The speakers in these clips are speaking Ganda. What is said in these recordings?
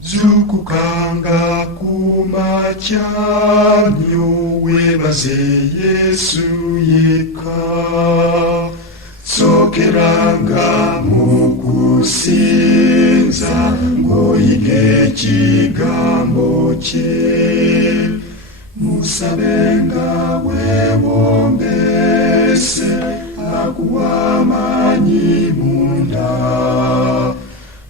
Zukukanga kumachanyo webaze Yesu yeka. Sokeranga mukusinza ngoyige ekigambo kye. Musabenga wewombese akuwamanyi munda.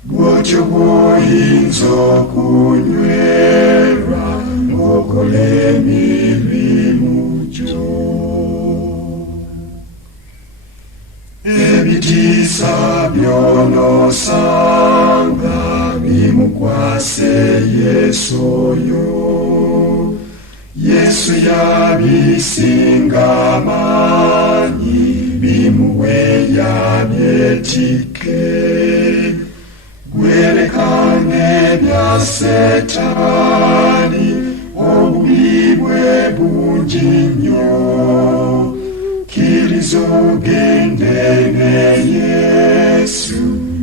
Bwotyo bwoyinza okunywera ng'okola emirimu gyo. Ebitiisa by'onoosanga bimukwase Yesu oyo. Yesu yabisinga amaanyi bimuweeya byetike. Gwerekange bya Setaani obubi bwe bungi nnyo. Kkiriza ogende ne Yesu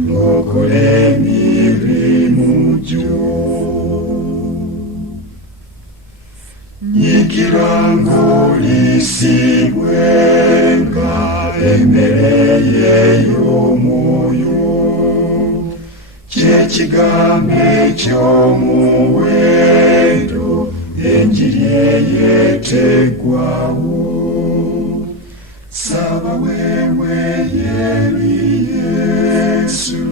ng'okola emirimu gyo. Nyiikiranga oliisibwenga emmere ye y'omwoyo. Kyekigambo eky'omuwendo enjiri eyeeteggwawo. Saba weweeyeri Yesu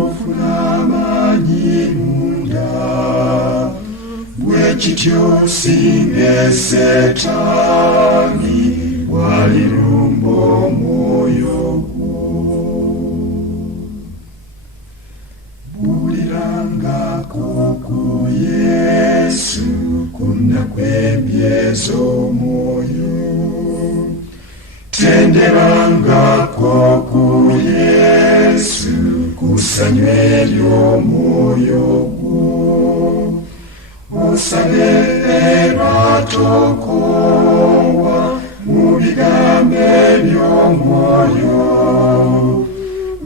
ofuna amaanyi munda. Bwekityo osinga Setaani bw'alirumba omwoyo gwo. Bulirangako ku Yesu ku nnaku embi ez'omwoyo. Tenderangako ku Yesu ku ssanyu ery'omwoyo gwo. Osabe era tokoowa mu bigambo eby'omwoyo.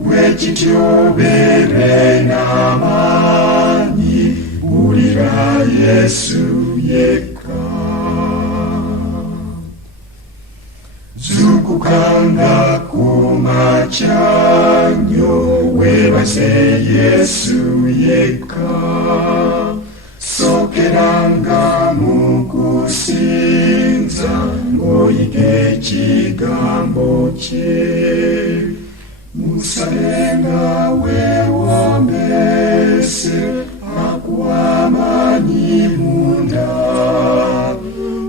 Bwekityo obeere n'amaanyi bulira Yesu yekka. Zukukanga kumachanyo webaze Yesu yekka. Sokeranga mukusinza ngoyige ekigambo kye. Musabenga wewombese akuwamanyi munda.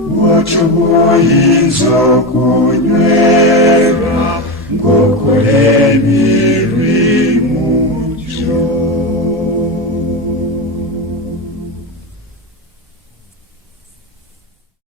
Bwotyo bwoyinza okunywera ng'okola emirimu